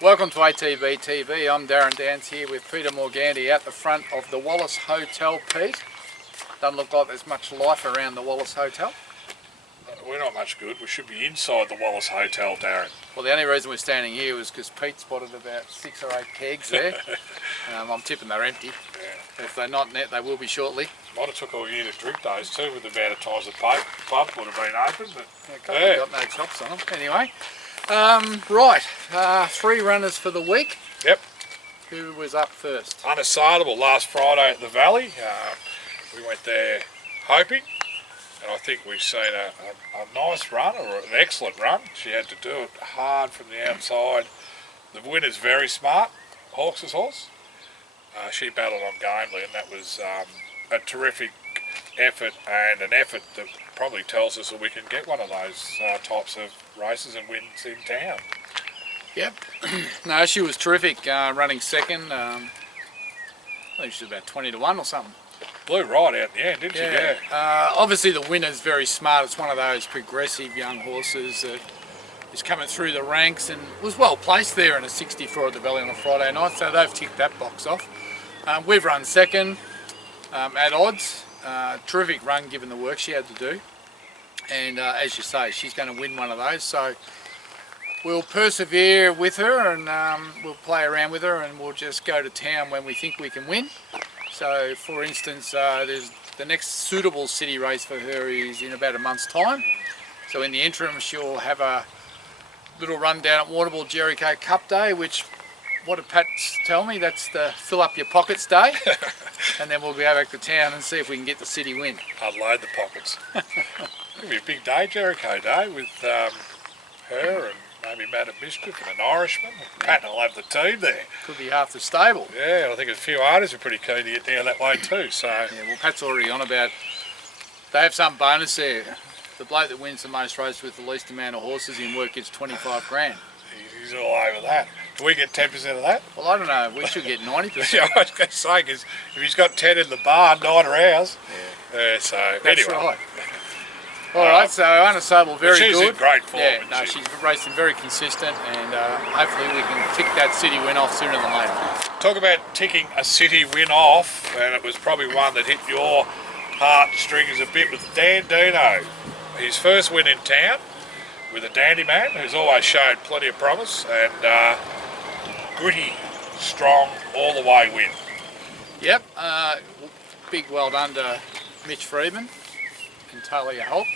Welcome to ATB TV. I'm Darren Dance here with Peter Morganti out the front of the Wallace Hotel. Pete, doesn't look like there's much life around the Wallace Hotel. We're not much good. We should be inside the Wallace Hotel, Darren. Well, the only reason we're standing here was because Pete spotted about 6 or 8 kegs there. I'm tipping they're empty. Yeah. If they're not net, they will be shortly. Might have took all year to drink those too, with the amount of times the pub would have been open. But yeah, got no chops on them. Anyway. Right, 3 runners for the week. Yep. Who was up first? Unassailable last Friday at the Valley. We went there hoping, and I think we've seen a nice run, or an excellent run. She had to do it hard from the outside. The winner's very smart, Hawks' horse. She battled on gamely, and that was a terrific effort, and an effort that probably tells us that we can get one of those types of races and wins in town. Yep. No, she was terrific, running second. I think she was about 20 to 1 or something. Blew right out in the end, didn't she? Yeah. Obviously the winner's very smart. It's one of those progressive young horses that is coming through the ranks and was well placed there in a 64 at the Valley on a Friday night, so they've ticked that box off. We've run second at odds. Terrific run given the work she had to do, and as you say, she's going to win one of those, so we'll persevere with her, and we'll play around with her, and we'll just go to town when we think we can win. So for instance, there's the next suitable city race for her is in about a month's time, so in the interim she'll have a little run down at Warrnambool Jericho Cup Day, which, what did Pat tell me, that's the fill up your pockets day. And then we'll go back to town and see if we can get the city win. Unload the pockets. It'll be a big day, Jericho Day, with her and maybe Madam Mischief and an Irishman. Pat will have the team there. Could be half the stable. Yeah, I think a few artists are pretty keen to get down that way too. So yeah, well, Pat's already on about, they have some bonus there. The bloke that wins the most races with the least amount of horses in work gets 25 grand. He's all over that. Do we get 10% of that? Well, I don't know. We should get 90%. Yeah, I was going to say, because if he's got 10 in the barn, 9 are ours. Yeah. So that's anyway. Right. All right, so Unassailable, very she's good. She's in great form. Yeah, no, she's racing very consistent, and hopefully we can tick that city win off sooner than later. Talk about ticking a city win off, and it was probably one that hit your heartstrings a bit with Dan Dino. His first win in town, with a dandy man who's always shown plenty of promise, and gritty, strong, all the way win. Yep, big well done to Mitch Freedman and Talia Hope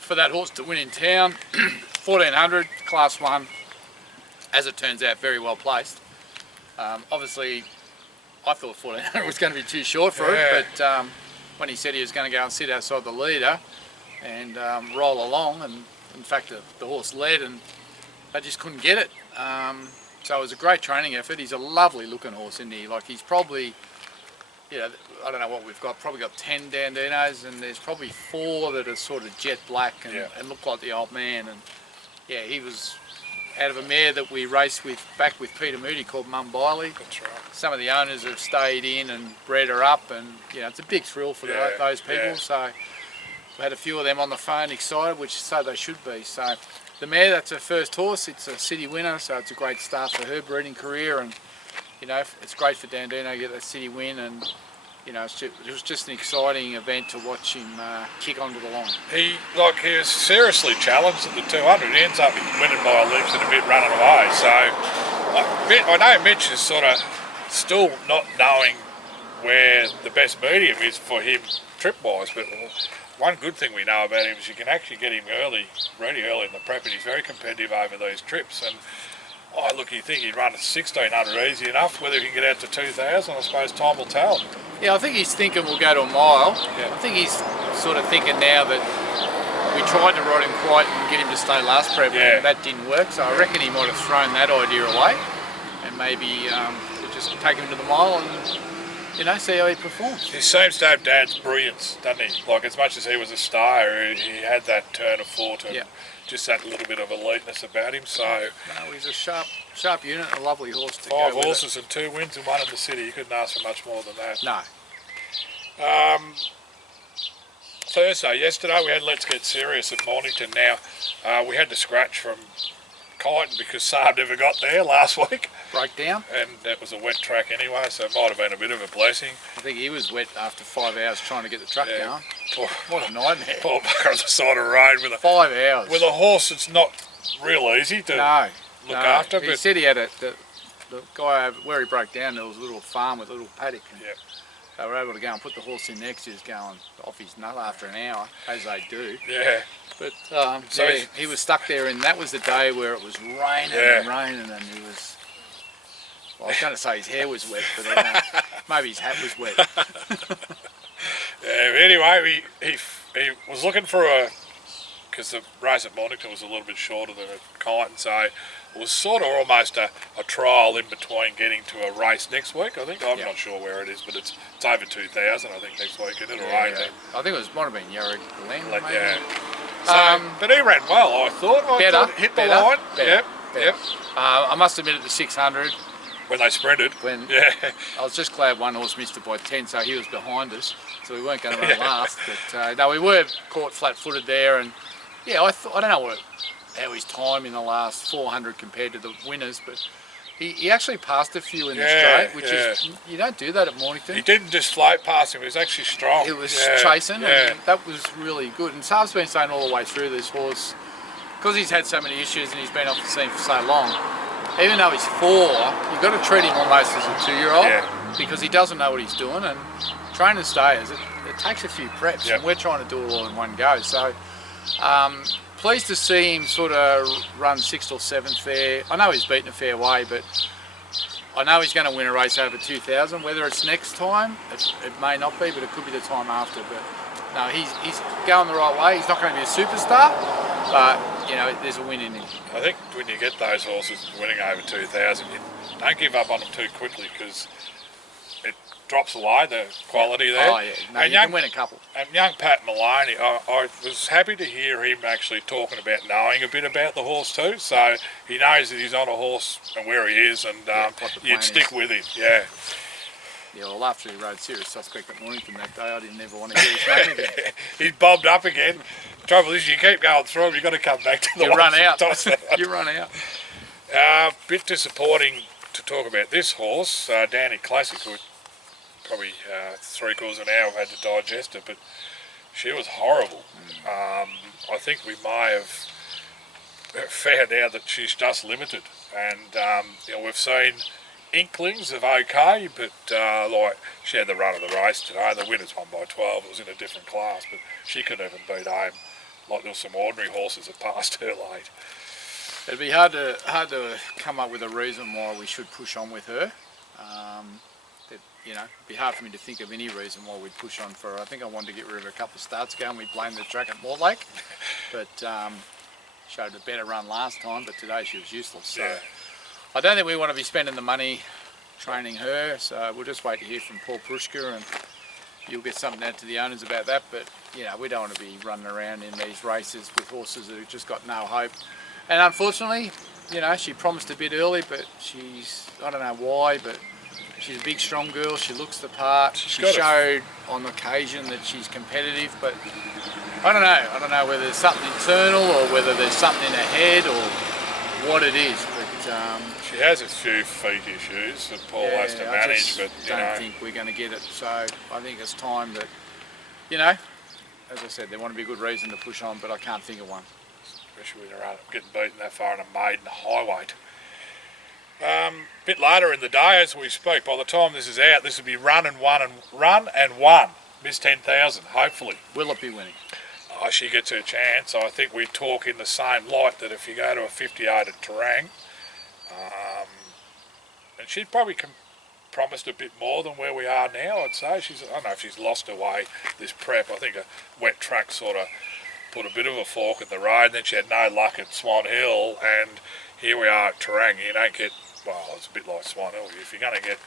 for that horse to win in town. 1400, class 1, as it turns out, very well placed. Obviously I thought 1400 was going to be too short for it, but when he said he was going to go and sit outside the leader and roll along, and in fact the horse led and they just couldn't get it. So it was a great training effort. He's a lovely looking horse, isn't he? Like, he's probably, you know, I don't know what we've got, probably got 10 Dandinos, and there's probably 4 that are sort of jet black and look like the old man. And yeah, he was out of a mare that we raced with back with Peter Moody called Mumbai. That's right. Some of the owners have stayed in and bred her up, and you know, it's a big thrill for those people. Yeah. So we had a few of them on the phone excited, which so they should be. So the mare, that's her first horse. It's a city winner, so it's a great start for her breeding career, and you know, it's great for Dandino to get that city win, and you know, it was just an exciting event to watch him kick onto the line. He was seriously challenged at the 200. He ends up winning by a length and a bit running away. So I know Mitch is sort of still not knowing where the best medium is for him trip-wise, but one good thing we know about him is you can actually get him really early in the prep, and he's very competitive over these trips. And you think he'd run at 1600 easy enough. Whether he can get out to 2000, I suppose time will tell. Yeah, I think he's thinking we'll go to a mile. Yeah. I think he's sort of thinking now that we tried to ride him quiet and get him to stay last prep, and that didn't work. So I reckon he might have thrown that idea away, and maybe we'll just take him to the mile and, you know, see how he performs. He seems to have Dad's brilliance, doesn't he? Like, as much as he was a star, he had that turn of foot and just that little bit of eliteness about him. So no, he's a sharp unit, a lovely horse to 5 go horses with and 2 wins and 1 in the city. You couldn't ask for much more than that. No. Thursday, yesterday, we had Let's Get Serious at Mornington. Now, we had to scratch from Kyneton because Saab never got there last week. Broke down. And that was a wet track anyway, so it might have been a bit of a blessing. I think he was wet after 5 hours trying to get the truck going. What a nightmare. Poor bugger on the side of the road with 5 hours. With a horse that's not real easy to look after. He said he had the guy over where he broke down, there was a little farm with a little paddock. And they were able to go and put the horse in next. He was going off his nut after an hour, as they do. Yeah. But he was stuck there, and that was the day where it was raining and raining, and he was. Well, I was going to say his hair was wet, but maybe his hat was wet. Anyway, he was looking for because the race at Mornington was a little bit shorter than at Kyneton, so it was sort of almost a trial in between getting to a race next week. I think I'm not sure where it is, but it's over 2,000. I think next week, and it'll rain. I think it might have been Yarra Glen, maybe. Yeah. So, but he ran well, I thought. I thought hit the line. Yep. I must admit at the 600. When they sprinted. I was just glad one horse missed it by 10, so he was behind us, so we weren't going to run last. But no, we were caught flat-footed there, and I don't know how his time in the last 400 compared to the winners, but he actually passed a few in the straight, which is, you don't do that at Mornington. He didn't just float past him, he was actually strong. He was chasing, and that was really good. And Saab's been saying all the way through this horse, because he's had so many issues and he's been off the scene for so long, even though he's 4, you've got to treat him almost as a 2-year-old because he doesn't know what he's doing, and train and stayers, it takes a few preps, and we're trying to do it all in one go. So pleased to see him sort of run 6th or 7th there. I know he's beaten a fair way, but I know he's going to win a race over 2,000. Whether it's next time, it may not be, but it could be the time after. But no, he's going the right way. He's not going to be a superstar, but there's a win in him. I think when you get those horses winning over 2,000, you don't give up on them too quickly because it drops away the quality there. Oh yeah, no, you can win a couple. And young Pat Maloney, I was happy to hear him actually talking about knowing a bit about the horse too. So he knows that he's on a horse and where he is, and you'd stick with him. Yeah. Yeah, well, after he rode Serious Suspect at Mornington that day, I didn't ever want to get his name again. He's bobbed up again. Trouble is, you keep going through him, you've got to come back to the You run out. You run out. Bit disappointing to talk about this horse, Danny Classic, who probably 3/4 of an hour I've had to digest it, but she was horrible. I think we may have found out that she's just limited, and we've seen inklings of okay, but like she had the run of the race today. The winners won by 12. It was in a different class, but she couldn't even beat home. Like there were some ordinary horses that passed her late. It'd be hard to come up with a reason why we should push on with her. It'd be hard for me to think of any reason why we'd push on for her. I think I wanted to get rid of her a couple of starts ago and we blamed the track at Mortlake, but showed a better run last time, but today she was useless. So I don't think we want to be spending the money training her, so we'll just wait to hear from Paul Prushka, and you'll get something out to the owners about that. But we don't want to be running around in these races with horses that have just got no hope. And unfortunately, she promised a bit early, but I don't know why, but she's a big, strong girl. She looks the part. She showed on occasion that she's competitive, but I don't know. I don't know whether there's something internal or whether there's something in her head or what it is. But she has a few feet issues that Paul has to manage. But I don't think we're going to get it. So I think it's time that, as I said, there want to be a good reason to push on, but I can't think of one. Especially when you're getting beaten that far in a maiden high weight. Bit later in the day, as we speak, by the time this is out, this will be run and one. Miss 10,000, hopefully. Will it be winning? Oh, she gets her chance. I think we talk in the same light that if you go to a 58 at Terang, and she probably promised a bit more than where we are now, I'd say. I don't know if she's lost her way this prep. I think a wet track sort of put a bit of a fork in the road, and then she had no luck at Swan Hill, and here we are at Terang. You don't get, it's a bit like Swan Hill. If you're going to get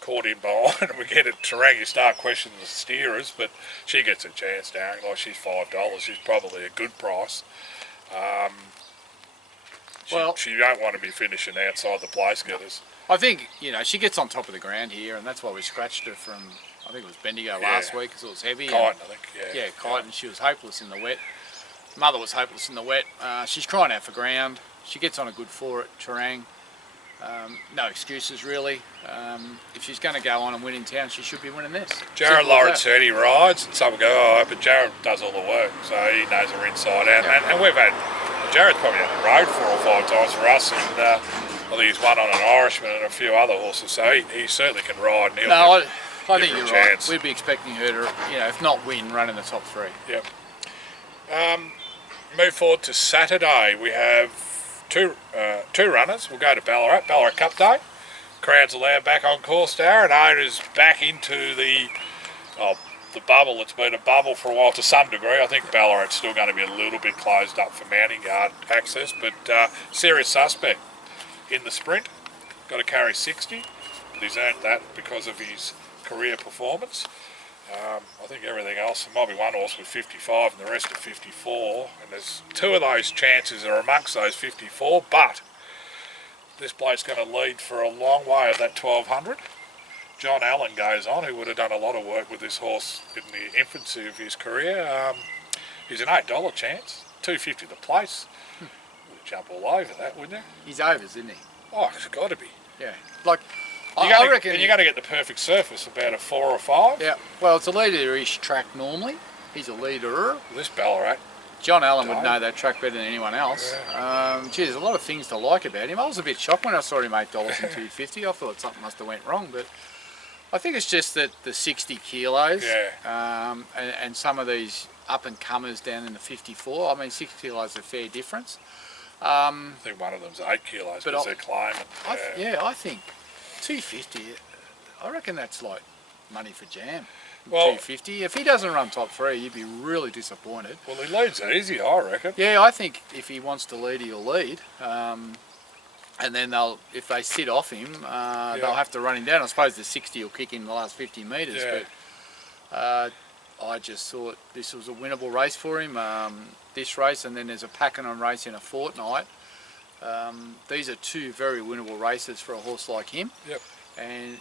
caught in behind and we get at Terang, you start questioning the steerers, but she gets a chance, Darren. Like, she's $5. She's probably a good price. She don't want to be finishing outside the place getters. I think, she gets on top of the ground here, and that's why we scratched her from, I think it was Bendigo last week because it was heavy. Kyneton, I think, Kyneton. She was hopeless in the wet. Mother was hopeless in the wet. She's crying out for ground. she gets on a good 4 at Terang. No excuses really. If she's going to go on and win in town, she should be winning this. Jared Lawrence said he rides, and some go, oh, but Jared does all the work, so he knows her inside out. Yeah. And we've had, Jared's probably had the road 4 or 5 times for us, and I think he's won on an Irishman and a few other horses, so he certainly can ride. And I think you're chance. right. We'd be expecting her to, if not win, run in the top 3. Yep. Move forward to Saturday. We have two runners. We'll go to Ballarat Cup Day. Crowds allowed back on course, Darren. Owners back into the bubble. It's been a bubble for a while to some degree. I think Ballarat's still going to be a little bit closed up for mounting guard access, but serious suspect in the sprint. Got to carry 60, but he's earned that because of his career performance. I think everything else, there might be one horse with 55 and the rest are 54, and there's 2 of those chances are amongst those 54, but this bloke's going to lead for a long way of that 1200. John Allen goes on, who would have done a lot of work with this horse in the infancy of his career. He's an $8 chance, $2.50 the place. Would jump all over that, wouldn't you? He's overs, isn't he? Oh, it's got to be. Yeah. Like, I reckon. And you're going to get the perfect surface, about a 4 or 5. Yeah. Well, it's a leader-ish track normally. He's a leader. This Ballarat. John Allen would know that track better than anyone else. Yeah. There's a lot of things to like about him. I was a bit shocked when I saw him $8 and $2.50. I thought something must have went wrong, but I think it's just that the 60 kilos and some of these up-and-comers down in the 54. I mean, 6 kilos is a fair difference. I think one of them's 8 kilos because they're climbing. I think 250. I reckon that's like money for jam. Well, 250. If he doesn't run top 3, you'd be really disappointed. Well, he leads easy, I reckon. Yeah, I think if he wants to lead, he'll lead. And then if they sit off him, they'll have to run him down. I suppose the 60 will kick in the last 50 metres, but I just thought this was a winnable race for him. This race, and then there's a Pakenham race in a fortnight. These are 2 very winnable races for a horse like him. Yep. And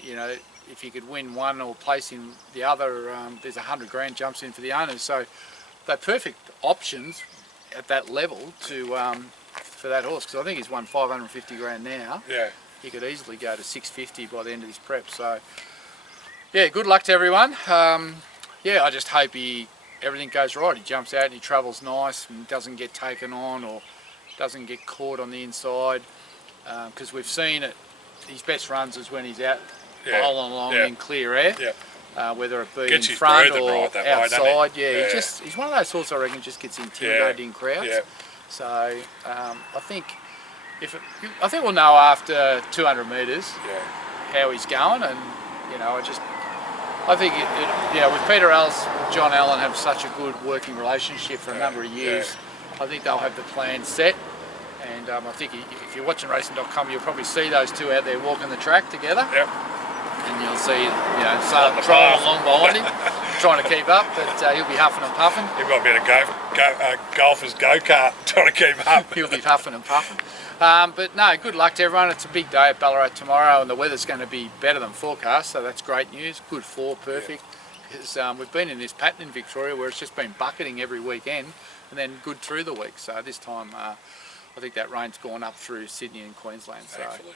if he could win one or place in the other, there's $100,000 jumps in for the owners. So they're perfect options at that level for that horse, because I think he's won $550,000 now. Yeah. He could easily go to $650 by the end of his prep. So yeah, good luck to everyone. I just hope everything goes right. He jumps out and he travels nice and doesn't get taken on or doesn't get caught on the inside, because we've seen it. His best runs is when he's out bowling along in clear air, whether it be gets in front or right that outside. Way, he's one of those horses I reckon just gets intimidated in crowds. Yeah. So I think we'll know after 200 metres how he's going, and I think with Peter Ellis, John Allen have such a good working relationship for a number of years. I think they'll have the plan set, and I think if you're watching racing.com, you'll probably see those 2 out there walking the track together. Yep. And you'll see, trolling along behind him, trying to keep up, but he'll be huffing and puffing. You've got a bit of golfer's go-kart trying to keep up. He'll be huffing and puffing. But no, good luck to everyone. It's a big day at Ballarat tomorrow, and the weather's going to be better than forecast, so that's great news. Good 4, perfect. Because we've been in this pattern in Victoria where it's just been bucketing every weekend, and then good through the week. So this time, I think that rain's gone up through Sydney and Queensland. Thankfully. So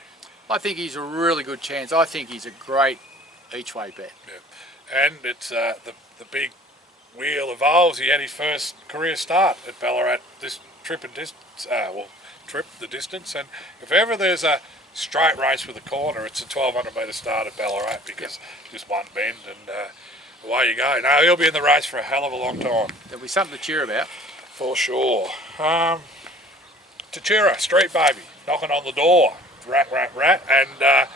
I think he's a really good chance. I think he's a great each-way bet. Yeah. And it's the big wheel evolves. He had his first career start at Ballarat this trip and distance. The distance, and if ever there's a straight race with a corner, it's a 1200 metre start at Ballarat, because just one bend and away you go. No, he'll be in the race for a hell of a long time. There'll be something to cheer about. For sure. Tachira, Street Baby, knocking on the door. Rat, and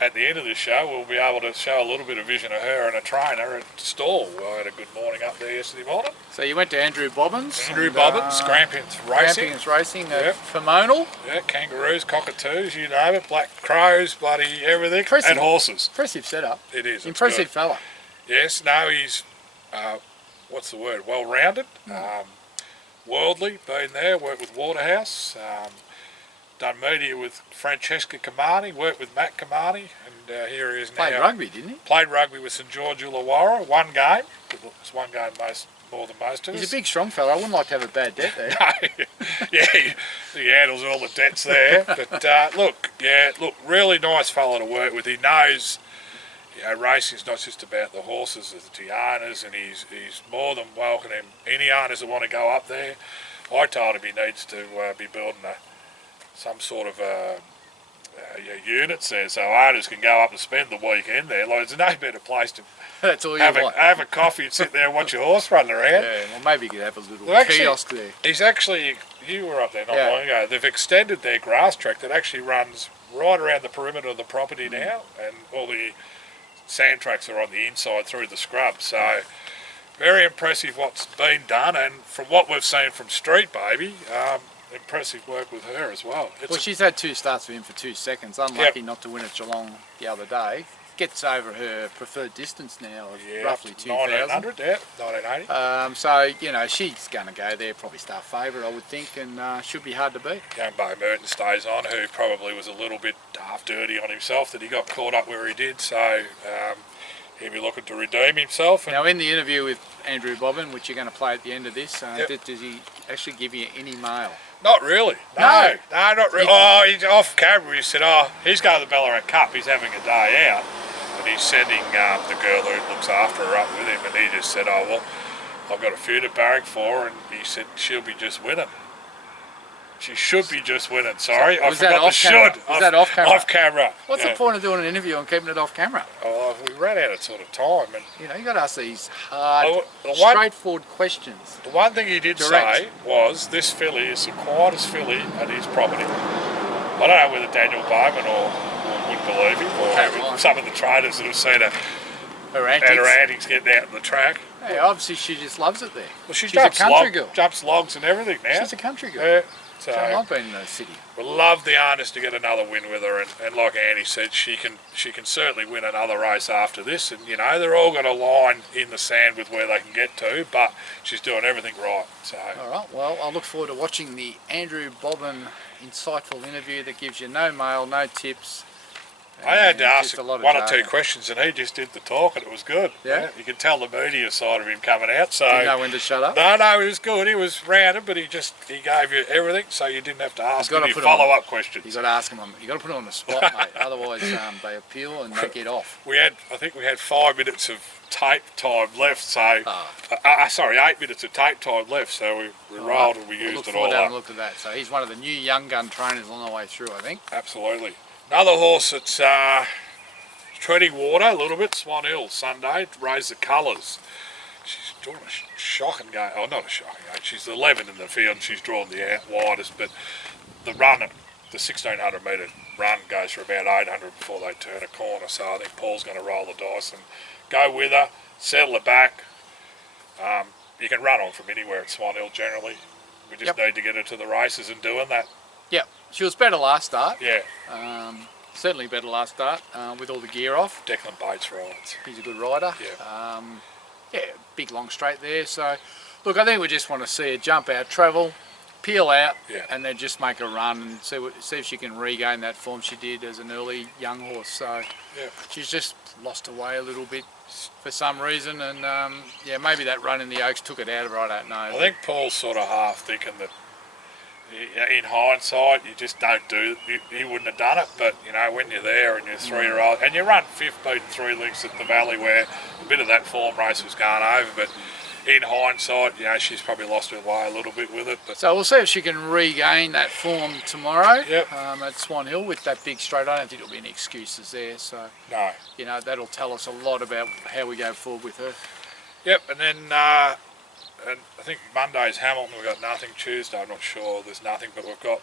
at the end of this show, we'll be able to show a little bit of vision of her and a trainer at the stall. I had a good morning up there yesterday morning. So you went to Andrew Bobbin's. Grampians Racing. Grampians Racing, Femonal. Yeah, kangaroos, cockatoos, you name it, black crows, bloody everything, and horses. Impressive setup. It is. Impressive fella. Yes, no, he's, what's the word, well-rounded, worldly, been there, worked with Waterhouse, done media with Francesca Kamani, worked with Matt Kamani, and here he is now. Played rugby, didn't he? Played rugby with St George Illawarra, one game. It's one game more than most of us. He's a big, strong fella. I wouldn't like to have a bad debt there. Yeah, he handles all the debts there. But look, really nice fella to work with. He knows, racing's not just about the horses, it's the owners, and he's more than welcoming any owners that want to go up there. I told him he needs to be building some sort of units there, so owners can go up and spend the weekend there. Like, there's no better place to That's all you have a coffee and sit there and watch your horse run around. Yeah, well, maybe you could have a little kiosk there. He's actually, you were up there not long ago, they've extended their grass track that actually runs right around the perimeter of the property now, and all the sand tracks are on the inside through the scrub. So very impressive what's been done, and from what we've seen from Street Baby, impressive work with her as well. She's had 2 starts with him for 2 seconds. Unlucky not to win at Geelong the other day. Gets over her preferred distance now of roughly 2,000. 1900, 1980. So, she's going to go there, probably start favourite, I would think, and should be hard to beat. Young Bo Merton stays on, who probably was a little bit half dirty on himself that he got caught up where he did, so he'll be looking to redeem himself. Now, in the interview with Andrew Bobbin, which you're going to play at the end of this, does he actually give you any mail? Not really. No, not really. He's off camera. He said, he's going to the Ballarat Cup. He's having a day out. And he's sending the girl who looks after her up with him. And he just said, I've got a few to barrack for her. And he said, she'll be just winning. She should be just winning. Sorry, I forgot the should. Was that off camera? Off camera. What's the point of doing an interview and keeping it off camera? Oh, we ran out of sort of time. And you got to ask these hard, straightforward questions. The one thing he did say was this filly is the quietest filly at his property. I don't know whether Daniel Bowman or would believe him, or some of the traders that have seen her antics getting out on the track. Hey, obviously she just loves it there. Well, she's a country girl. Jumps logs and everything now. She's a country girl. So I've been in the city. We'd love the owners to get another win with her, and like Andy said, she can certainly win another race after this. And they're all got a line in the sand with where they can get to, but she's doing everything right. So all right. Well, I look forward to watching the Andrew Bobbin insightful interview that gives you no mail, no tips. I had to ask one or two questions, and he just did the talk, and it was good. Yeah? You could tell the media side of him coming out. So didn't know when to shut up? No, he was good. He was rounded, but he gave you everything, so you didn't have to ask any follow-up questions. You got to ask him. You got to put him on the spot, mate. Otherwise, they appeal and they get off. I think we had 5 minutes of tape time left. So, 8 minutes of tape time left. So we rolled and we used it all up. Look at that. So he's one of the new young gun trainers on the way through, I think. Absolutely. Another horse that's treading water a little bit, Swan Hill, Sunday, raised the colours. She's drawn a shocking game. Oh, not a shocking game. She's 11 in the field and she's drawn the widest, but the run, the 1,600 metre run goes for about 800 before they turn a corner, so I think Paul's going to roll the dice and go with her, settle her back. You can run on from anywhere at Swan Hill generally. We just need to get her to the races and doing that. Yep. She was better last start. Yeah. Certainly better last start with all the gear off. Declan Bates rides. He's a good rider. Yeah. Big long straight there. So, look, I think we just want to see her jump out, travel, peel out, and then just make a run and see if she can regain that form she did as an early young horse. So, she's just lost her way a little bit for some reason, and maybe that run in the Oaks took it out of her. I don't know. I think Paul's sort of half thinking that in hindsight, you just don't do it. He wouldn't have done it, but when you're there and you're a 3-year-old and you run 5th, beating 3 lengths at the Valley, where a bit of that form race was going over, but in hindsight, she's probably lost her way a little bit with it. But so we'll see if she can regain that form tomorrow. Yep. At Swan Hill with that big straight. I don't think there'll be any excuses there. So no, that'll tell us a lot about how we go forward with her. Yep, and then. And I think Monday's Hamilton, we've got nothing. Tuesday, I'm not sure, there's nothing, but we've got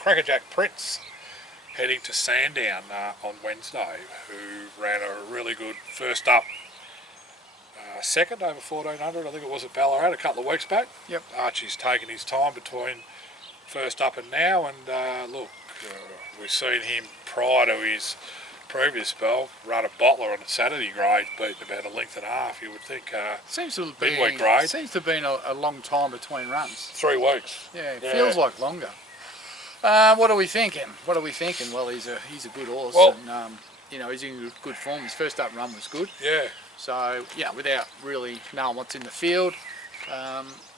Crackerjack Prince heading to Sandown on Wednesday, who ran a really good first up, second over 1,400, I think it was at Ballarat a couple of weeks back. Yep. Archie's taken his time between first up and now, and we've seen him prior to his previous spell run a bottler on a Saturday grade, beating about 1.5 lengths. You would think seems to be midweek grade. Seems to have been a long time between runs. 3 weeks. Yeah, it feels like longer. What are we thinking? Well, he's a good horse, and he's in good form. His first up run was good. Yeah. So without really knowing what's in the field,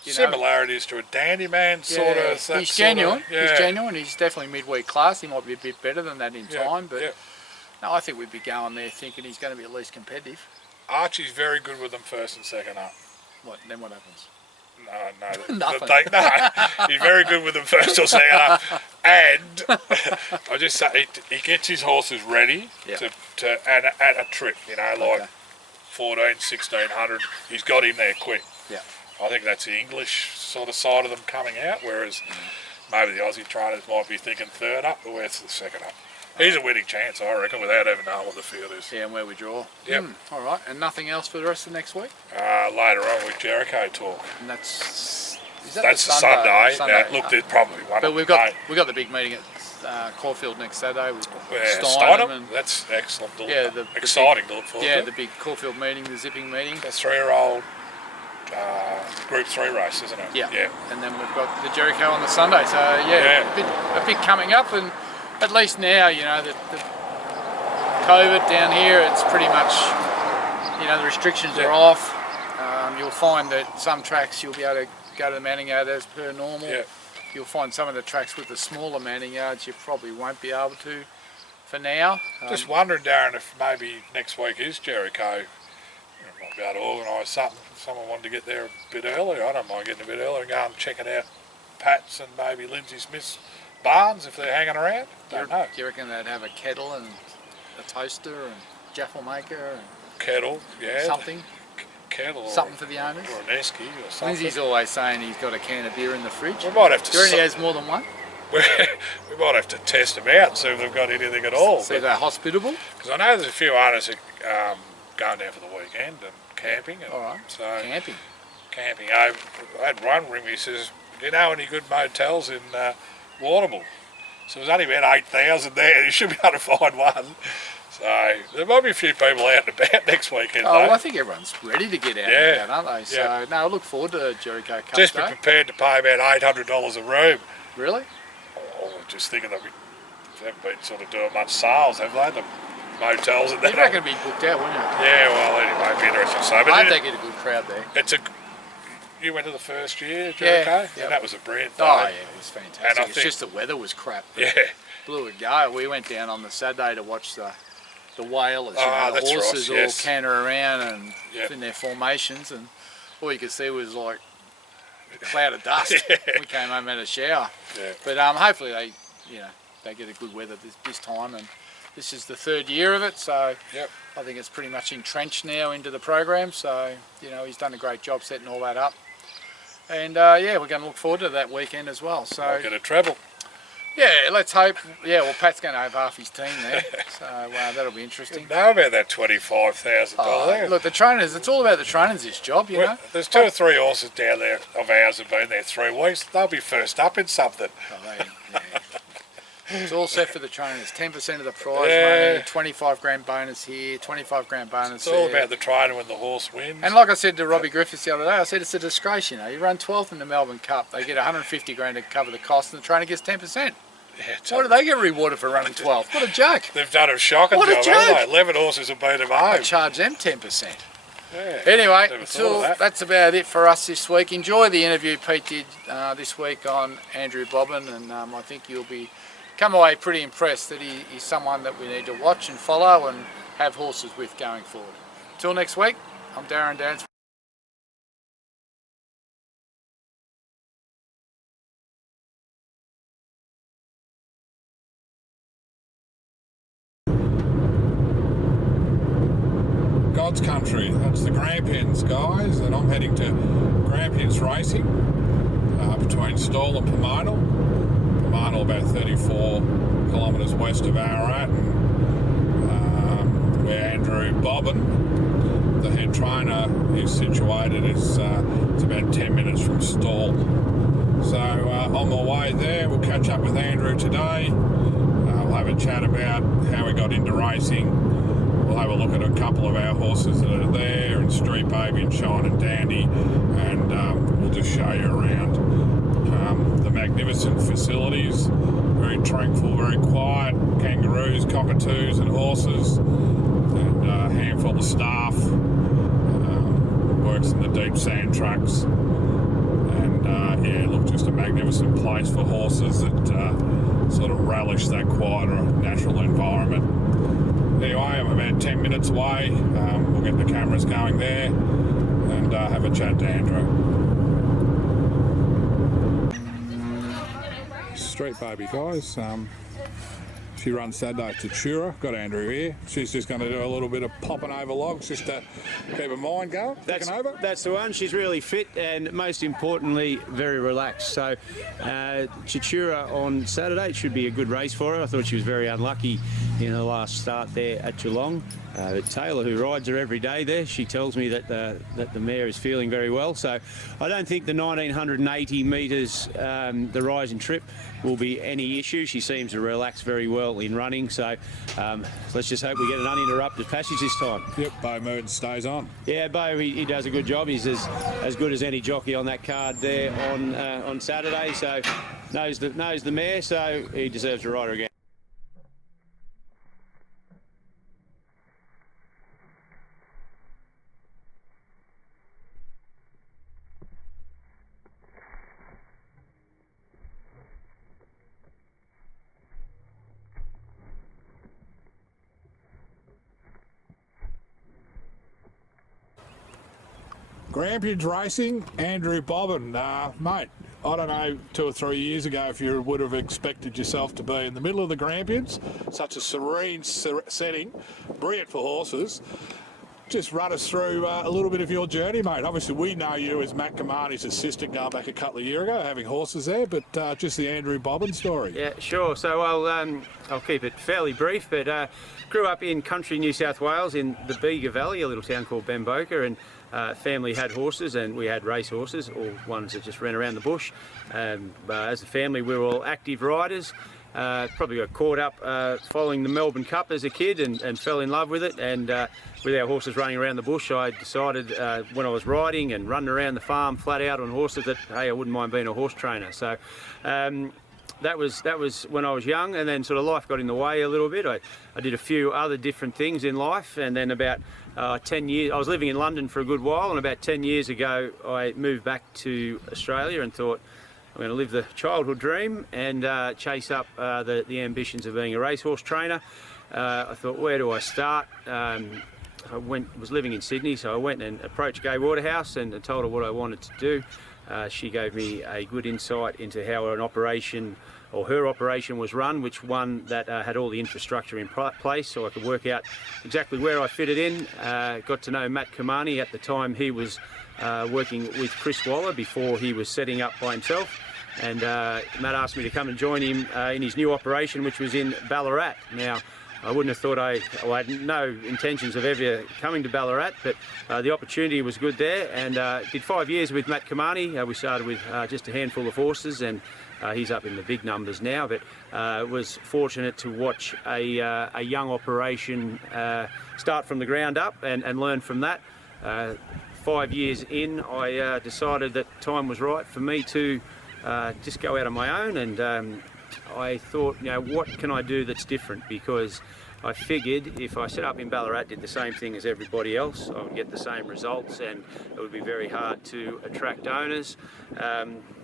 Similarities to a Dandy Man, sort of. He's genuine. He's genuine. He's definitely midweek class. He might be a bit better than that in time, but no, I think we'd be going there thinking he's going to be at least competitive. Archie's very good with them first and second up. Then what happens? No, Nothing. He's very good with them first or second up. And I just say he gets his horses ready to at a trip, like 14, 1600. He's got him there quick. Yeah. I think that's the English sort of side of them coming out, whereas maybe the Aussie trainers might be thinking third up, but where's the second up? He's a winning chance, I reckon, without even knowing what the field is. Yeah, and where we draw. Yep. All right, and nothing else for the rest of next week? Later on with Jericho talk. And that's the Sunday. Look, there's probably one. But we've got the big meeting at Caulfield next Saturday with Steinem. That's excellent. Exciting to look forward to. Yeah, the big Caulfield meeting, the zipping meeting. The 3-year-old Group 3 race, isn't it? Yeah. And then we've got the Jericho on the Sunday. So a bit coming up, and at least now, the COVID down here, it's pretty much, the restrictions are off. You'll find that some tracks you'll be able to go to the manning yard as per normal. Yeah. You'll find some of the tracks with the smaller manning yards you probably won't be able to for now. Just wondering, Darren, if maybe next week is Jericho. You might be able to organise something if someone wanted to get there a bit early. I don't mind getting a bit early and going and checking out Pat's and maybe Lindsay Smith's barns if they're hanging around. Don't know. Do you reckon they'd have a kettle and a toaster and jaffle maker and kettle? Yeah. Something. Kettle. Something for the owners. Or an esky or something. Lindsay's always saying he's got a can of beer in the fridge. We might have to. Do you reckon he has more than one? We might have to test them out and see if they've got anything at all. See if they're hospitable. Because I know there's a few owners that going down for the weekend and camping. And all right. So camping. I had one ring me. He says, "Do you know any good motels in Warrnambool?" So there's only about 8,000 there. You should be able to find one. So there might be a few people out and about next weekend. Well, I think everyone's ready to get out and about, aren't they? Yeah. So no, I look forward to Jericho Cup Just Day. be prepared to pay about $800 a room. Really? Oh, just thinking that they haven't been sort of doing much sales, have they? The motels and that. You'd reckon it'd be booked out, wouldn't you? Yeah, well, anyway, it'd be interesting to say. I hope they get a good crowd there. You went to the first year, Jericho? Yeah. And that was a brilliant day. Oh, yeah, it was fantastic. And It's just the weather was crap. Yeah. Blew a go. We went down on the Saturday to watch the whalers. The that's horses right, all canter around and Yep. in their formations, and all you could see was like a cloud of dust. We came home and had a shower. Yeah. But hopefully they get a good weather this time, and this is the third year of it, so Yep. I think it's pretty much entrenched now into the program. So he's done a great job setting all that up, and we're going to look forward to that weekend as well. So Get a treble. yeah, let's hope. Yeah, well, Pat's going to have half his team there, so that'll be interesting. Know about that $25,000. Look, the trainers, it's all about the trainers, this job, you know. There's 2 or 3 horses down there of ours have been there 3 weeks. They'll be first up in something. It's all set for the trainers. 10% of the prize money, 25 grand bonus here, 25 grand bonus It's all about the trainer when the horse wins. And like I said to Robbie Griffiths the other day, I said it's a disgrace, you run 12th in the Melbourne Cup, they get 150 grand to cover the cost, and the trainer gets 10%. Why do they get rewarded for running 12th? What a joke. They've done a shocking job, haven't they? 11 horses have beat them home. I charge them 10%. Yeah, anyway, that's about it for us this week. Enjoy the interview Pete did this week on Andrew Bobbin, and I think you'll come away pretty impressed that he's someone that we need to watch and follow and have horses with going forward. Till next week, I'm Darren Dance. God's country, that's the Grampians, guys, and I'm heading to Grampians Racing between Stawell and Pomona. Pomona about 34 kilometres west of Ararat, and where Andrew Bobbin, the head trainer, is situated. It's about 10 minutes from Stawell. So on my way there, we'll catch up with Andrew today. We'll have a chat about how we got into racing. We'll have a look at a couple of our horses that are there, and Street Baby and Shine and Dandy, and we'll just show you around the magnificent facilities. Very tranquil, very quiet. Kangaroos, cockatoos and horses, and a handful of staff. Works in the deep sand trucks. yeah, look, just a magnificent place for horses that sort of relish that quieter natural environment. Anyway, I'm about 10 minutes away. We'll get the cameras going there and have a chat to Andrew. Street baby, guys. She runs Saturday to Tura. Got Andrew here. She's just going to do a little bit of popping over logs just to keep her mind going. That's the one. She's really fit and most importantly very relaxed. So Chitura on Saturday, it should be a good race for her. I thought she was very unlucky in her last start there at Geelong. Taylor, who rides her every day there, she tells me that the mare is feeling very well. So I don't think the 1980 metres, the rising trip, will be any issue. She seems to relax very well in running. So let's just hope we get an uninterrupted passage this time. Yep, Bo Merton stays on. Yeah, Bo, he does a good job. He's as good as any jockey on that card there on Saturday. So knows the mare, so he deserves to ride her again. Grampians Racing, Andrew Bobbin. Mate, I don't know, 2 or 3 years ago if you would have expected yourself to be in the middle of the Grampians, such a serene setting, brilliant for horses. Just run us through a little bit of your journey, mate. Obviously, we know you as Matt Kamani's assistant going back a couple of years ago, having horses there, but just the Andrew Bobbin story. Yeah, sure. So I'll keep it fairly brief, but grew up in country New South Wales in the Bega Valley, a little town called Bamboka, and family had horses and we had race horses, all ones that just ran around the bush. As a family, we were all active riders. Probably got caught up following the Melbourne Cup as a kid and fell in love with it. And with our horses running around the bush, I decided when I was riding and running around the farm flat out on horses that, hey, I wouldn't mind being a horse trainer. So that was when I was young, and then sort of life got in the way a little bit. I did a few other different things in life, and then about 10 years, I was living in London for a good while, and about 10 years ago I moved back to Australia and thought, I'm going to live the childhood dream and chase up the ambitions of being a racehorse trainer. I thought, where do I start? I was living in Sydney, so I went and approached Gay Waterhouse and told her what I wanted to do. She gave me a good insight into how an operation, or her operation, was run, which one that had all the infrastructure in place, so I could work out exactly where I fitted in. Got to know Matt Kamani at the time. He was working with Chris Waller before he was setting up by himself, and Matt asked me to come and join him in his new operation, which was in Ballarat. Now, I wouldn't have thought I had no intentions of ever coming to Ballarat, but the opportunity was good there, and did 5 years with Matt Kamani. We started with just a handful of horses, and he's up in the big numbers now, but was fortunate to watch a young operation start from the ground up and learn from that. 5 years in, I decided that time was right for me to just go out on my own, and I thought, what can I do that's different? Because I figured if I set up in Ballarat, did the same thing as everybody else, I would get the same results, and it would be very hard to attract owners.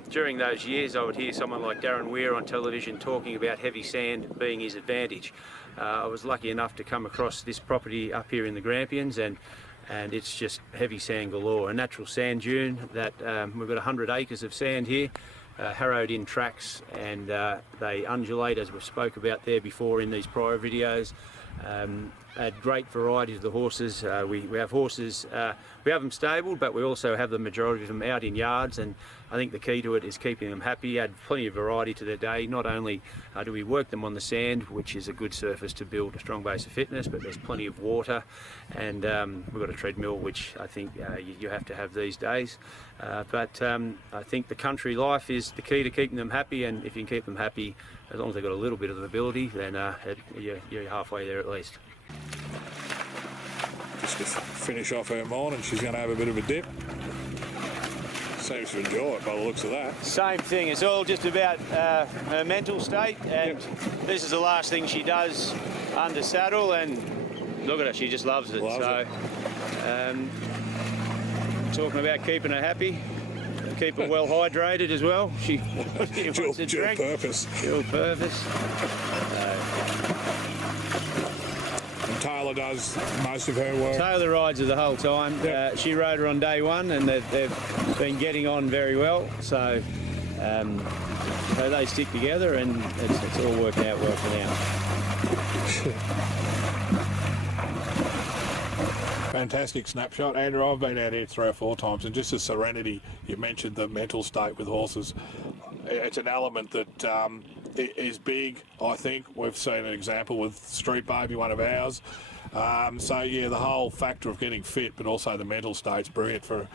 During those years, I would hear someone like Darren Weir on television talking about heavy sand being his advantage. I was lucky enough to come across this property up here in the Grampians, and it's just heavy sand galore, a natural sand dune that we've got 100 acres of sand here. Harrowed in tracks, and they undulate, as we spoke about there before in these prior videos. A great variety of the horses. We have horses, we have them stabled, but we also have the majority of them out in yards, and I think the key to it is keeping them happy, add plenty of variety to their day. Not only do we work them on the sand, which is a good surface to build a strong base of fitness, but there's plenty of water, and we've got a treadmill, which I think you have to have these days. But I think the country life is the key to keeping them happy, and if you can keep them happy, as long as they've got a little bit of ability, then you're halfway there at least. Just to finish off her morning, she's going to have a bit of a dip. Seems to enjoy it by the looks of that. Same thing, it's all just about her mental state, and this is the last thing she does under saddle, and look at her, she just loves it. Talking about keeping her happy, keep her well hydrated as well. She dual purpose. Dual purpose. And Taylor does most of her work. Taylor rides her the whole time. Yep. She rode her on day one, and they've been getting on very well. So they stick together, and it's all worked out well for now. Fantastic snapshot, Andrew. I've been out here 3 or 4 times, and just the serenity. You mentioned the mental state with horses. It's an element that is big. I think we've seen an example with Street Baby, one of ours. So yeah, the whole factor of getting fit, but also the mental state's brilliant for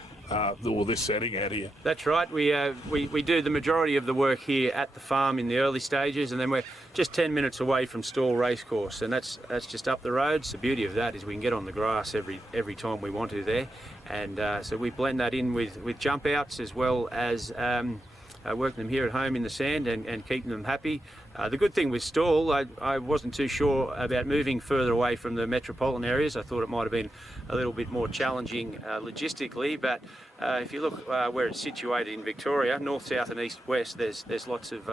this setting out here. That's right. We do the majority of the work here at the farm in the early stages, and then we're just 10 minutes away from Stall Racecourse, and that's just up the road. So the beauty of that is we can get on the grass every time we want to there, and so we blend that in with jump outs as well as working them here at home in the sand and keeping them happy. The good thing with Stall, I wasn't too sure about moving further away from the metropolitan areas. I thought it might have been a little bit more challenging logistically, but if you look where it's situated in Victoria, north, south and east, west, there's lots of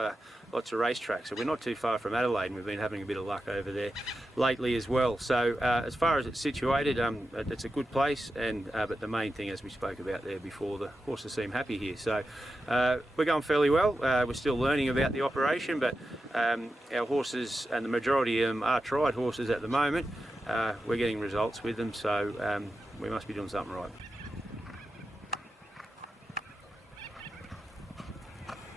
racetracks. So we're not too far from Adelaide, and we've been having a bit of luck over there lately as well. So as far as it's situated, it's a good place, but the main thing, as we spoke about there before, the horses seem happy here. So we're going fairly well. We're still learning about the operation, but our horses, and the majority of them are tried horses at the moment, we're getting results with them, so we must be doing something right.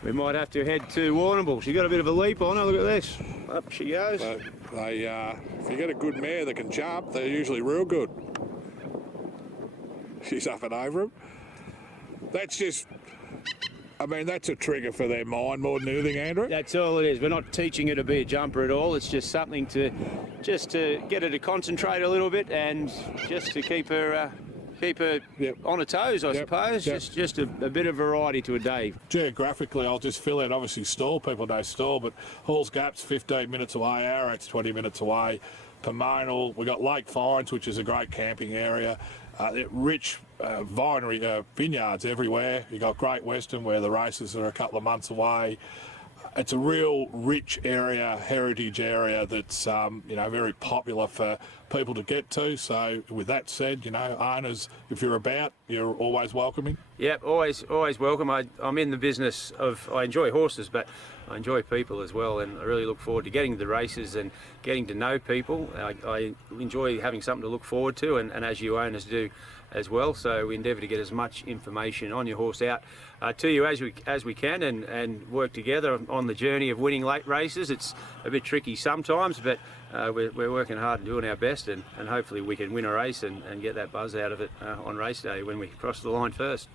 We might have to head to Warrnambool. She's got a bit of a leap on her, look at this. Up she goes. If you get a good mare that can jump, they're usually real good. She's up and over them. That's just, that's a trigger for their mind more than anything, Andrew. That's all it is. We're not teaching her to be a jumper at all. It's just something to get her to concentrate a little bit, and just to keep her on her toes, I suppose. Yep. Just a bit of variety to a day. Geographically, I'll just fill out, obviously Stall, people know Stall, but Halls Gap's 15 minutes away, Arrow's 20 minutes away, Pomonal, we've got Lake Fines, which is a great camping area, rich vineyards everywhere. You've got Great Western, where the races are a couple of months away. It's a real rich area, heritage area that's very popular for people to get to. So with that said, owners, if you're about, you're always welcoming. Yep, always welcome. I'm in the business of, I enjoy horses, but I enjoy people as well, and I really look forward to getting to the races and getting to know people. I enjoy having something to look forward to, and as you owners do as well. So we endeavour to get as much information on your horse out to you as we can, and work together on the journey of winning late races. It's a bit tricky sometimes, but we're working hard and doing our best, and hopefully we can win a race and get that buzz out of it on race day when we cross the line first.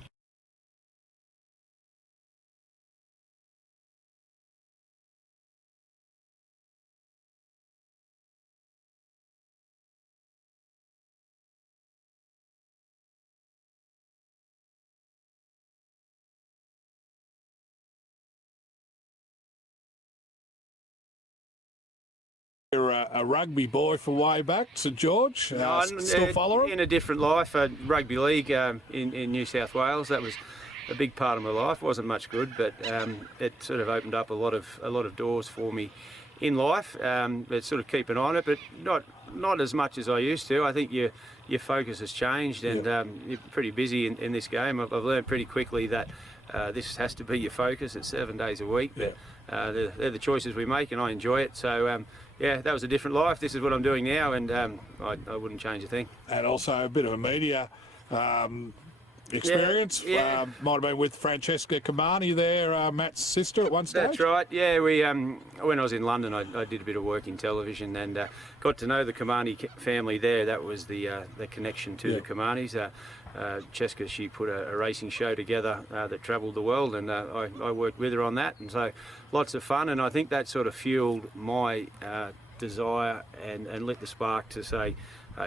You're a rugby boy from way back, St George. Still following? In a different life, rugby league in New South Wales. That was a big part of my life. Wasn't much good, but it sort of opened up a lot of doors for me in life. But sort of keep an eye on it, but not as much as I used to. I think your focus has changed, and you're pretty busy in this game. I've learned pretty quickly that this has to be your focus. It's 7 days a week, but they're the choices we make, and I enjoy it. So that was a different life. This is what I'm doing now, and I wouldn't change a thing. And also a bit of a media experience. Might have been with Francesca Kamani there, Matt's sister at one stage. That's right. Yeah, we when I was in London, I did a bit of work in television, and got to know the Kamani family there. That was the connection to the Kamanis. Cheska, she put a racing show together that travelled the world, and I worked with her on that, and so lots of fun. And I think that sort of fueled my desire and lit the spark to say,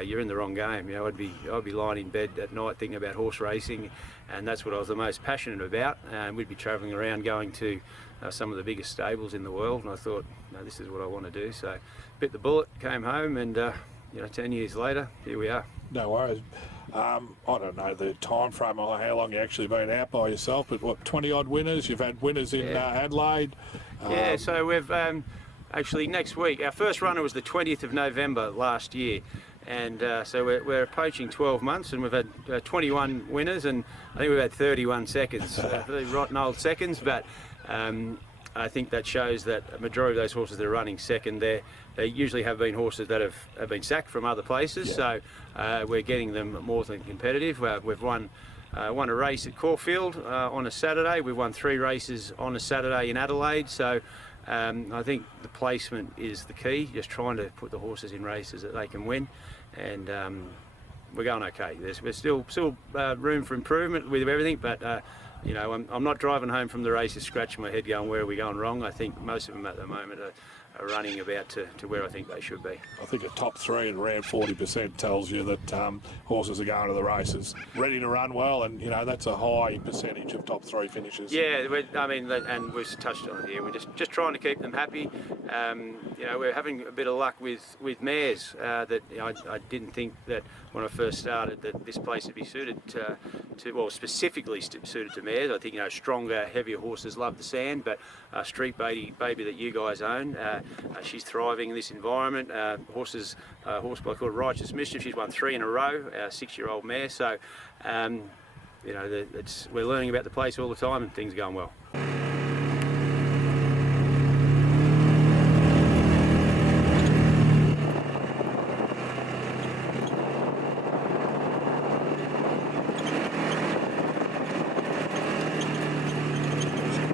you're in the wrong game. I'd be lying in bed at night thinking about horse racing, and that's what I was the most passionate about. And we'd be travelling around, going to some of the biggest stables in the world, and I thought, this is what I want to do. So bit the bullet, came home, and 10 years later, here we are. No worries. I don't know the time frame or how long you actually been out by yourself, but what, 20 odd winners? You've had winners in Adelaide. Yeah, so we've actually next week, our first runner was the 20th of November last year, and so we're approaching 12 months, and we've had 21 winners, and I think we've had 31 seconds, really rotten old seconds, but I think that shows that a majority of those horses that are running second, they usually have been horses that have been sacked from other places, so we're getting them more than competitive. We've won a race at Caulfield on a Saturday. We've won 3 races on a Saturday in Adelaide, so I think the placement is the key, just trying to put the horses in races that they can win, and we're going okay. There's still room for improvement with everything, but you know, I'm not driving home from the races scratching my head going, where are we going wrong? I think most of them at the moment are running about to where I think they should be. I think a top 3 and around 40% tells you that horses are going to the races ready to run well, and you know that's a high percentage of top 3 finishes. Yeah, I mean, and we've touched on it here. We're just trying to keep them happy. You know, we're having a bit of luck with mares that I didn't think that when I first started that this place would be suited well, specifically suited to mares. I think stronger, heavier horses love the sand, but Street Baby that you guys own. She's thriving in this environment. A horse called Righteous Mischief, she's won 3 in a row, our 6-year-old mare. So, you know, we're learning about the place all the time, and things are going well.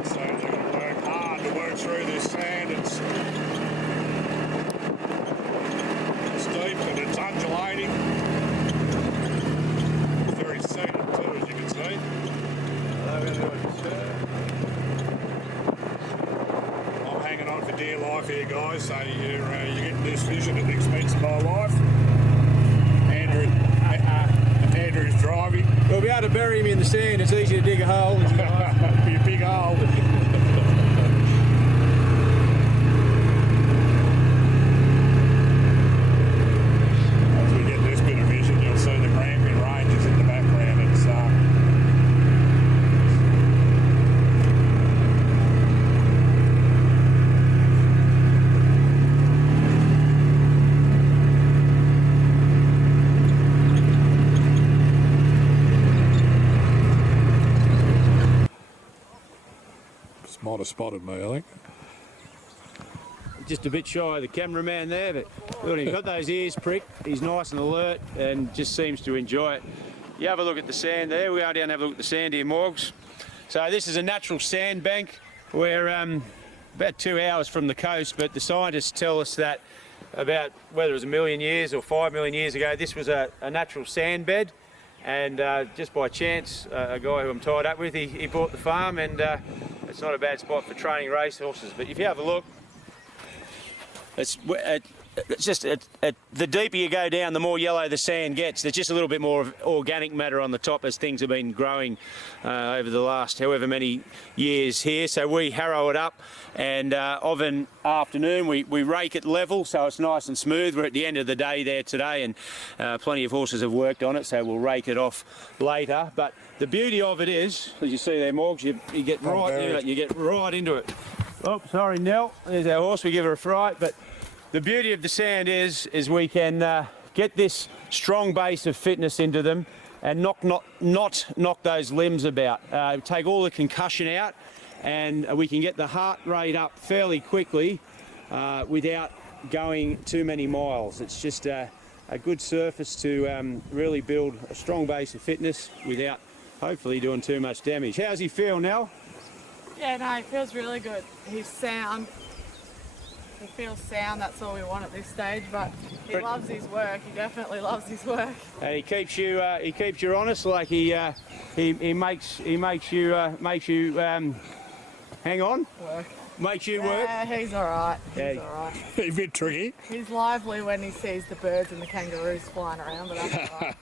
So they're going to work hard to work through this sand. It's deep and it's undulating. It's very seated too, as you can see. I'm hanging on for dear life here, guys, so you're getting this vision at the expense of my life. Andrew's driving. We'll be able to bury him in the sand. It's easy to dig a hole. It'll be a big hole. As we get this bit of vision, you'll see the Grampian ranges in the background. It's might have spotted me, I think. Just a bit shy of the cameraman there, but look, he's got those ears pricked. He's nice and alert and just seems to enjoy it. You have a look at the sand there. We'll go down and have a look at the sand here, Morgs. So this is a natural sand bank. We're about 2 hours from the coast, but the scientists tell us that about, whether it was 1 million years or 5 million years ago, this was a natural sand bed. And just by chance, a guy who I'm tied up with, he bought the farm, and it's not a bad spot for training racehorses. But if you have a look, it's just the deeper you go down, the more yellow the sand gets. There's just a little bit more of organic matter on the top as things have been growing over the last however many years here. So we harrow it up, and of an afternoon we rake it level so it's nice and smooth. We're at the end of the day there today, and plenty of horses have worked on it, so we'll rake it off later. But the beauty of it is, as you see there, Morgs, you get right into it. You get right into it. Oh, sorry, Nell. There's our horse. We give her a fright, but the beauty of the sand is we can get this strong base of fitness into them and not knock those limbs about. Take all the concussion out, and we can get the heart rate up fairly quickly without going too many miles. It's just a good surface to really build a strong base of fitness without hopefully doing too much damage. How's he feel, Nell? Yeah, no, he feels really good. He's sound. He feels sound, that's all we want at this stage, but he loves his work. He definitely loves his work. And he keeps you honest, like he makes you hang on. Work. Makes you work. Yeah, he's alright. He's alright. a bit tricky. He's lively when he sees the birds and the kangaroos flying around, but that's alright.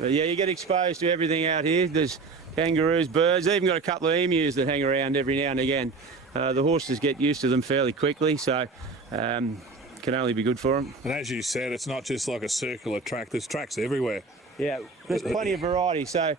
Yeah, you get exposed to everything out here. There's kangaroos, birds. They've even got a couple of emus that hang around every now and again. The horses get used to them fairly quickly, so can only be good for them. And as you said, it's not just like a circular track. There's tracks everywhere. Yeah, there's plenty of variety. So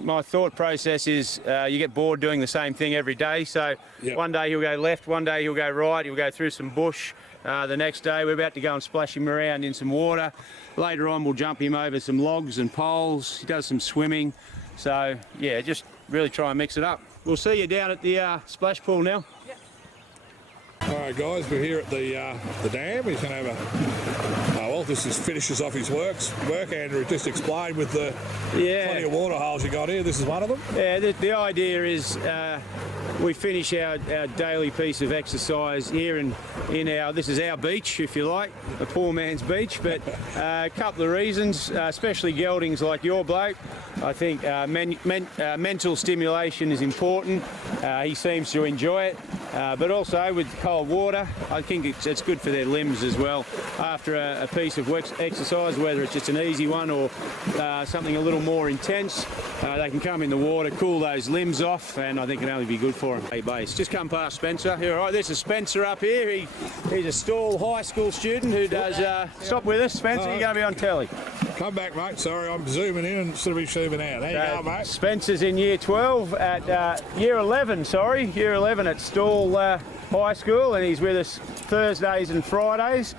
my thought process is you get bored doing the same thing every day. So one day he'll go left, one day he'll go right, he'll go through some bush. The next day we're about to go and splash him around in some water. Later on we'll jump him over some logs and poles. He does some swimming. So yeah, just really try and mix it up. We'll see you down at the splash pool now. All right, guys, we're here at the dam. He's going to have well, this is finishes off his work. Andrew just explained with the plenty of water holes you got here. This is one of them. Yeah, the idea is we finish our daily piece of exercise here in our, this is our beach, if you like, a poor man's beach, but a couple of reasons, especially geldings like your bloke. I think mental stimulation is important. He seems to enjoy it, but also with cold water, I think it's good for their limbs as well. After a piece of exercise, whether it's just an easy one or something a little more intense, they can come in the water, cool those limbs off, and I think it can only be good for them. Hey, base, just come past Spencer. Here, all right, this is Spencer up here. He's a Stawell High School student who does. Stop with us, Spencer. You're going to be on telly. Come back, mate. Sorry, I'm zooming in instead of zooming out. There you go, mate. Spencer's in year 12 at year 11. Sorry, year 11 at Stawell High School, and he's with us Thursdays and Fridays,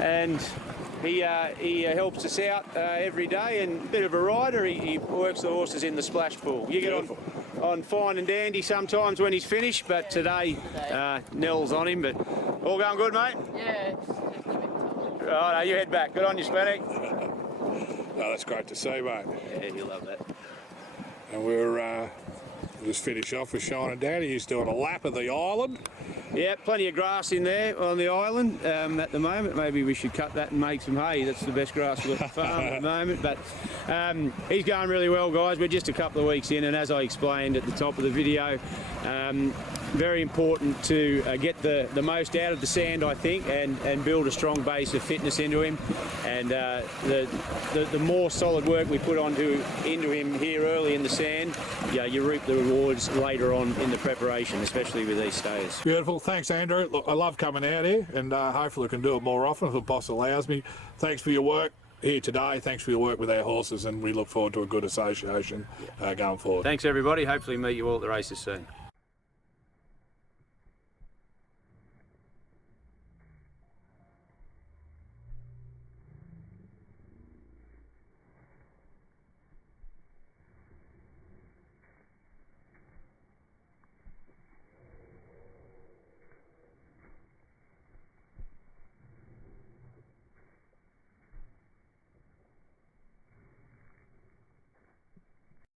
and he helps us out every day. And a bit of a rider. He works the horses in the splash pool. You get on fine and dandy sometimes when he's finished, but today Nell's on him. But all going good, mate. Yeah. Right, you head back. Good on you, Spenny. No, that's great to see, mate. Yeah, he'll love that. And we'll just finish off with Sean and Daddy. He's doing a lap of the island. Yeah, plenty of grass in there on the island at the moment. Maybe we should cut that and make some hay. That's the best grass we've got at the farm at the moment. But he's going really well, guys. We're just a couple of weeks in, and as I explained at the top of the video, very important to get the most out of the sand, I think, and build a strong base of fitness into him. And the more solid work we put into him here early in the sand, you reap the rewards later on in the preparation, especially with these stayers. Beautiful. Thanks, Andrew. Look, I love coming out here, and hopefully we can do it more often if the boss allows me. Thanks for your work here today. Thanks for your work with our horses, and we look forward to a good association going forward. Thanks, everybody. Hopefully meet you all at the races soon.